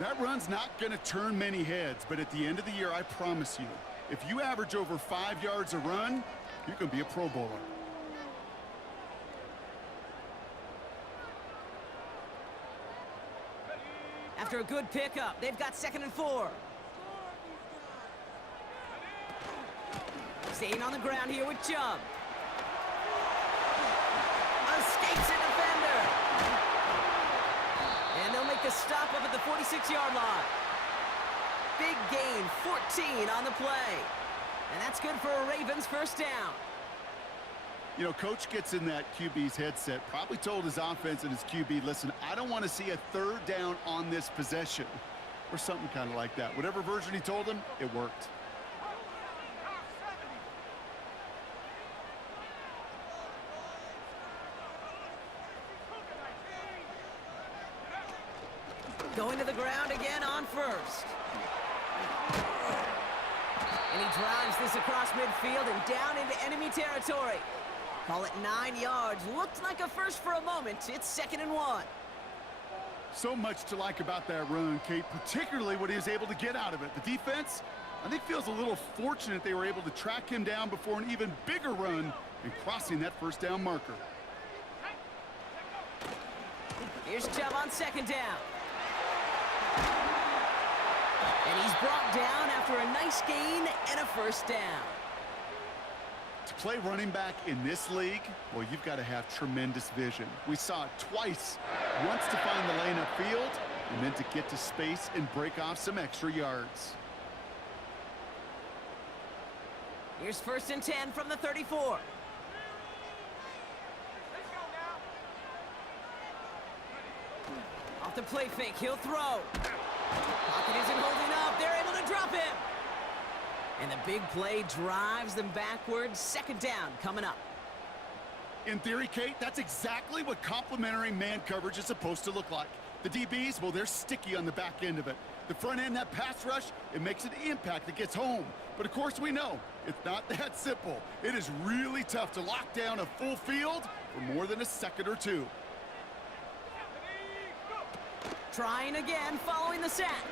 That run's not going to turn many heads, but at the end of the year, I promise you, if you average over 5 yards a run, you're going to be a Pro Bowler. After a good pickup, they've got 2nd and 4. Staying on the ground here with Chubb. Escapes a defender. And they'll make the stop up at the 46-yard line. Big gain, 14 on the play. And that's good for a Ravens first down. You know, Coach gets in that QB's headset, probably told his offense and his QB, listen, I don't want to see a 3rd down on this possession. Or something kind of like that. Whatever version he told him, it worked. Going to the ground again on 1st. And he drives this across midfield and down into enemy territory. Call it 9 yards. Looked like a first for a moment. It's 2nd and 1. So much to like about that run, Kate, particularly what he was able to get out of it. The defense, I think, feels a little fortunate they were able to track him down before an even bigger run and crossing that first down marker. Here's Chubb on second down. And he's brought down after a nice gain and a first down. To play running back in this league, well, you've got to have tremendous vision. We saw it twice. Once to find the lane upfield, and then to get to space and break off some extra yards. Here's 1st and 10 from the 34. Off the play fake, he'll throw. Pocket isn't holding up. They're able to drop him. And the big play drives them backwards. 2nd down coming up. In theory, Kate, that's exactly what complementary man coverage is supposed to look like. The DBs, well, they're sticky on the back end of it. The front end, that pass rush, it makes an impact that gets home. But of course we know, it's not that simple. It is really tough to lock down a full field for more than a second or two. Trying again, following the sack.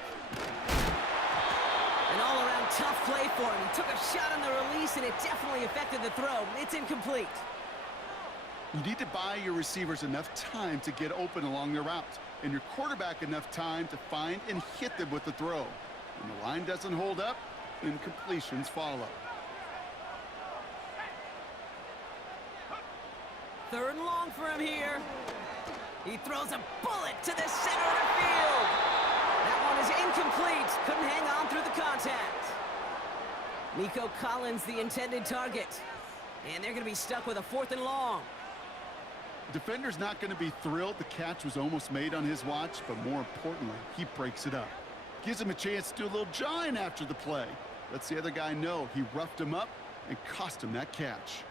An all-around tough play for him. He took a shot on the release, and it definitely affected the throw. It's incomplete. You need to buy your receivers enough time to get open along their route, and your quarterback enough time to find and hit them with the throw. When the line doesn't hold up, incompletions follow. 3rd and long for him here. He throws a bullet to the center of the field. That one is incomplete. Couldn't hang on through the contact. Nico Collins, the intended target. And they're going to be stuck with a 4th and long. Defender's not going to be thrilled the catch was almost made on his watch, but more importantly, he breaks it up. Gives him a chance to do a little jawing after the play. Lets the other guy know he roughed him up and cost him that catch.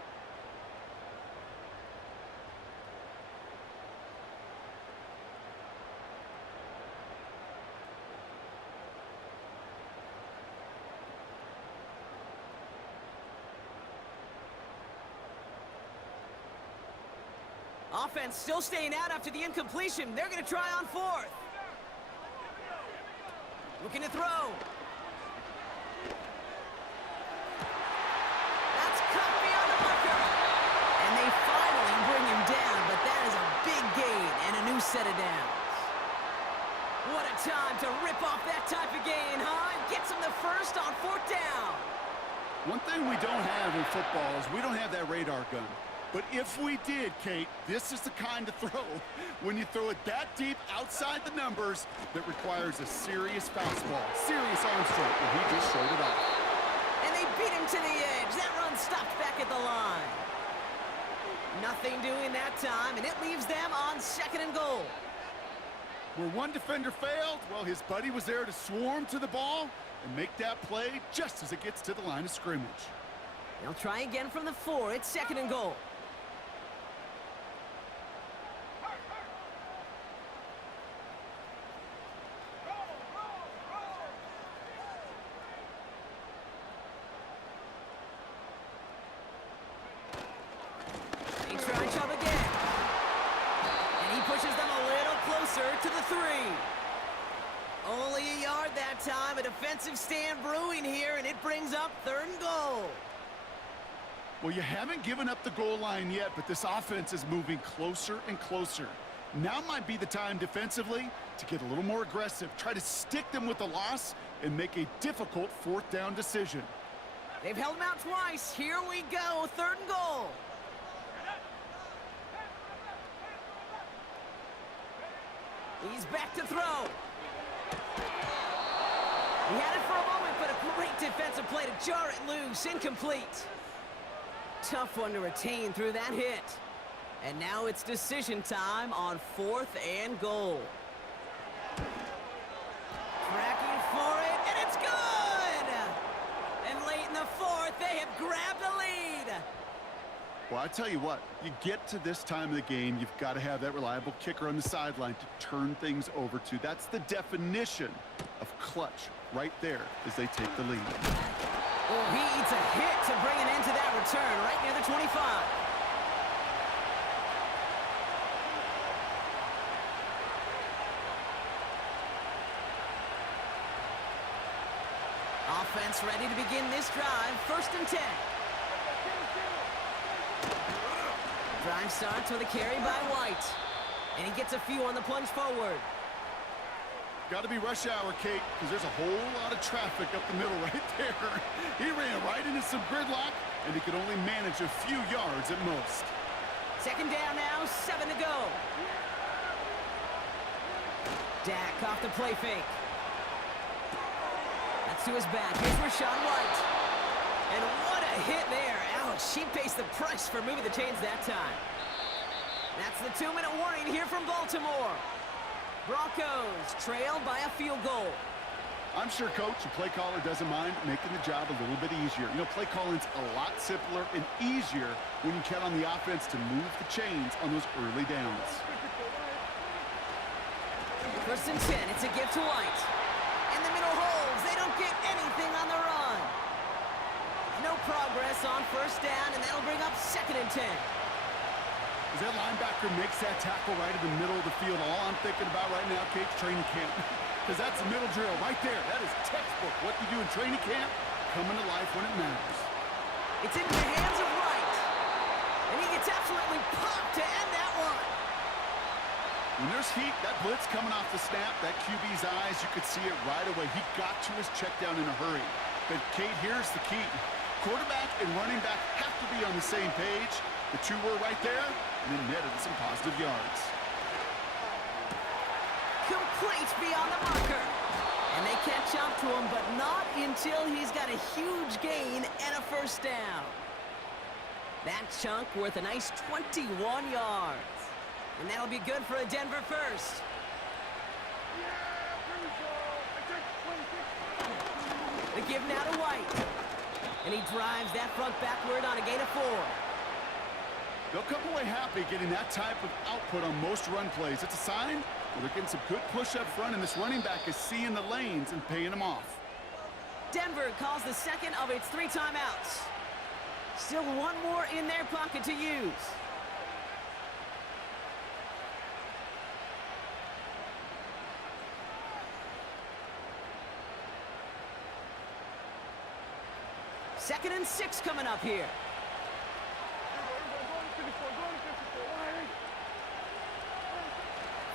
Offense still staying out after the incompletion. They're going to try on 4th. Looking to throw. That's cut beyond the marker. And they finally bring him down, but that is a big gain and a new set of downs. What a time to rip off that type of gain, huh? Gets him the first on 4th down. One thing we don't have in football is we don't have that radar gun. But if we did, Kate, this is the kind of throw, when you throw it that deep outside the numbers, that requires a serious fastball, serious arm stroke, and he just showed it off. And they beat him to the edge. That run stopped back at the line. Nothing doing that time, and it leaves them on 2nd and goal. Where one defender failed, well, his buddy was there to swarm to the ball and make that play just as it gets to the line of scrimmage. They'll try again from the 4. It's 2nd and goal. To the 3. Only a yard that time. A defensive stand brewing here, and it brings up 3rd and goal. Well, you haven't given up the goal line yet, but this offense is moving closer and closer. Now might be the time defensively to get a little more aggressive, try to stick them with the loss, and make a difficult 4th down decision. They've held him out twice. Here we go, 3rd and goal. He's back to throw. He had it for a moment, but a great defensive play to jar it loose. Incomplete. Tough one to retain through that hit. And now it's decision time on 4th and goal. Tracking for it, and it's good! And late in the 4th, they have grabbed the lead. Well, I tell you what, you get to this time of the game, you've got to have that reliable kicker on the sideline to turn things over to. That's the definition of clutch right there as they take the lead. Oh, he eats a hit to bring an end to that return right near the 25. Offense ready to begin this drive. 1st and 10. Drive starts with a carry by White. And he gets a few on the plunge forward. Got to be rush hour, Kate, because there's a whole lot of traffic up the middle right there. He ran right into some gridlock, and he could only manage a few yards at most. 2nd down now, 7 to go. Dak off the play fake. That's to his back. Here's Rashawn White. And what a hit there. Ouch, she pays the price for moving the chains that time. That's the 2-minute warning here from Baltimore. Broncos trail by a field goal. I'm sure, Coach, the play caller doesn't mind making the job a little bit easier. You know, play calling's a lot simpler and easier when you count on the offense to move the chains on those early downs. 1st and 10, it's a give to White. In the middle holds, they don't get anything on the run. No progress on 1st down, and that'll bring up 2nd and 10. As that linebacker makes that tackle right in the middle of the field, all I'm thinking about right now, Kate's training camp. Because that's the middle drill right there. That is textbook. What you do in training camp, coming to life when it matters. It's in the hands of White. And he gets absolutely popped to end that one. When there's heat, that blitz coming off the snap, that QB's eyes, you could see it right away. He got to his check down in a hurry. But, Kate, here's the key. Quarterback and running back have to be on the same page. The two were right there, and then netted some positive yards. Complete beyond the marker. And they catch up to him, but not until he's got a huge gain and a 1st down. That chunk worth a nice 21 yards. And that'll be good for a Denver 1st. The give now to White. And he drives that front backward on a gain of 4. They'll come away happy getting that type of output on most run plays. It's a sign well, they're getting some good push up front, and this running back is seeing the lanes and paying them off. Denver calls the 2nd of its 3 timeouts. Still one more in their pocket to use. Second and 6 coming up here.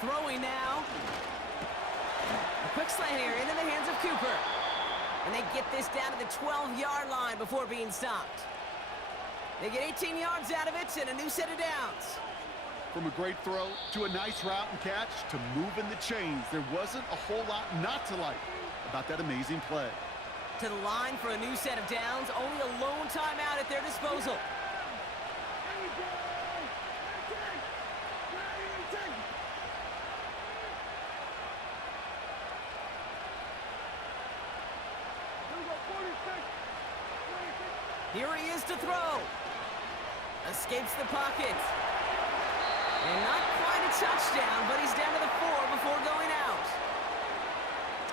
Throwing now. A quick slant here into the hands of Cooper. And they get this down to the 12-yard line before being stopped. They get 18 yards out of it and a new set of downs. From a great throw to a nice route and catch to moving the chains, there wasn't a whole lot not to like about that amazing play. To the line for a new set of downs, only a lone timeout at their disposal. Here he is to throw. Escapes the pocket. And not quite a touchdown, but he's down to the 4 before going out.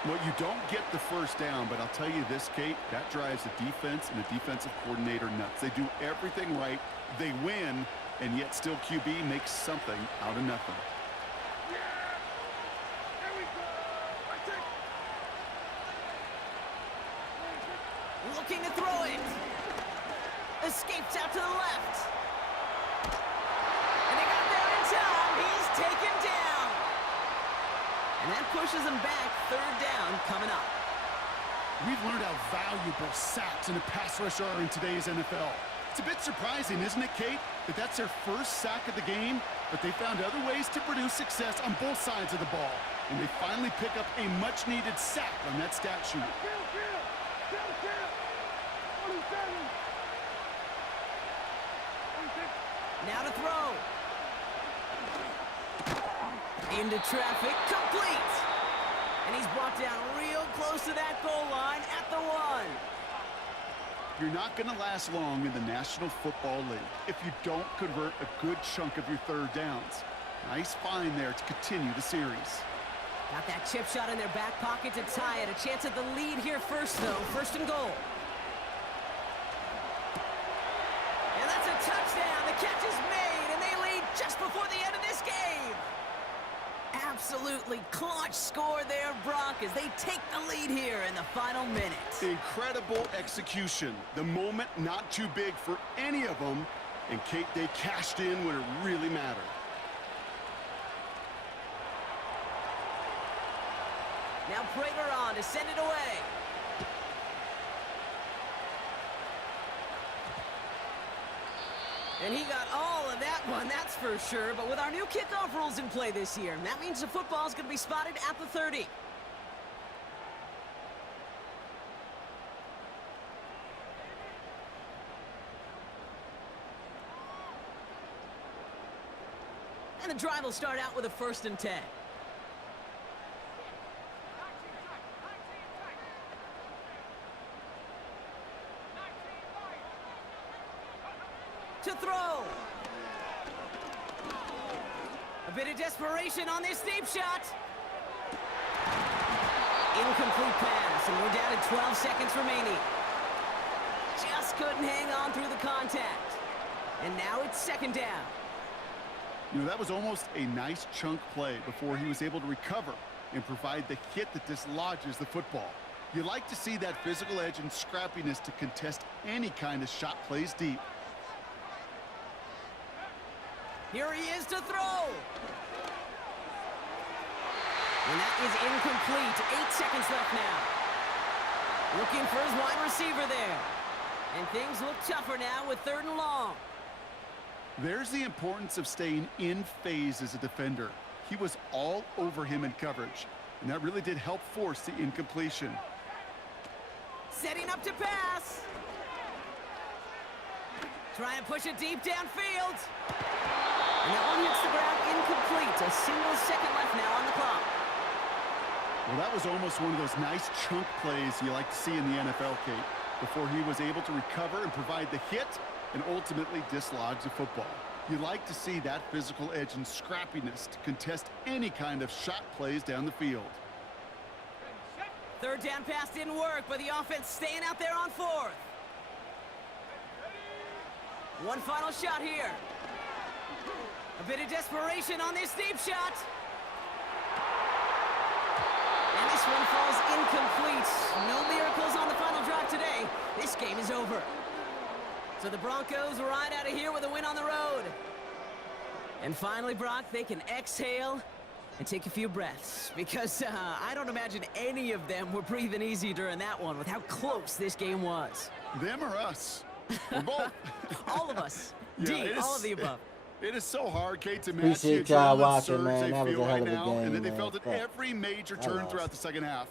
Well, you don't get the 1st down, but I'll tell you this, Kate, that drives the defense and the defensive coordinator nuts. They do everything right, they win, and yet still QB makes something out of nothing. Looking to throw it. Escapes out to the left. And they got there in time. He's taken down. And that pushes him back. 3rd down coming up. We've learned how valuable sacks in a pass rush are in today's NFL. It's a bit surprising, isn't it, Kate, that that's their 1st sack of the game, but they found other ways to produce success on both sides of the ball. And they finally pick up a much-needed sack on that stat sheet. Now to throw. Into traffic, complete. And he's brought down real close to that goal line at the 1. You're not going to last long in the National Football League if you don't convert a good chunk of your 3rd downs. Nice find there to continue the series. Got that chip shot in their back pocket to tie it. A chance at the lead here first, though. 1st and goal. And that's a touchdown. The catch is made, and they lead just before the end of this game. Absolutely absolutely clutch score there, Brock, as they take the lead here in the final minutes. Incredible execution. The moment not too big for any of them. And Kate, they cashed in when it really mattered. Now Prater on to send it away. And he got all of that one, that's for sure. But with our new kickoff rules in play this year, that means the football is going to be spotted at the 30. And the drive will start out with a 1st and 10. To throw. A bit of desperation on this deep shot. Incomplete pass, and we're down to 12 seconds remaining. Just couldn't hang on through the contact. And now it's 2nd down. You know, that was almost a nice chunk play before he was able to recover and provide the hit that dislodges the football. You like to see that physical edge and scrappiness to contest any kind of shot plays deep. Here he is to throw. And that is incomplete. 8 seconds left now. Looking for his wide receiver there. And things look tougher now with 3rd and long. There's the importance of staying in phase as a defender. He was all over him in coverage, and that really did help force the incompletion. Setting up to pass. Trying to push it deep downfield. And that one hits the ground incomplete. A single second left now on the clock. Well, that was almost one of those nice chunk plays you like to see in the NFL, Kate, before he was able to recover and provide the hit and ultimately dislodge the football. You like to see that physical edge and scrappiness to contest any kind of shot plays down the field. 3rd down pass didn't work, but the offense staying out there on 4th. One final shot here. A bit of desperation on this deep shot. And this one falls incomplete. No miracles on the final drive today. This game is over. So the Broncos ride out of here with a win on the road. And finally, Brock, they can exhale and take a few breaths. Because I don't imagine any of them were breathing easy during that one with how close this game was. Them or us? We're both. All of us. Yeah, D, all of the above. It is so hard, Kate, to match Appreciate the y'all adrenaline watching, surge man. they That was feel a hell right of a now, game, and that they man. felt at every major turn throughout the second half.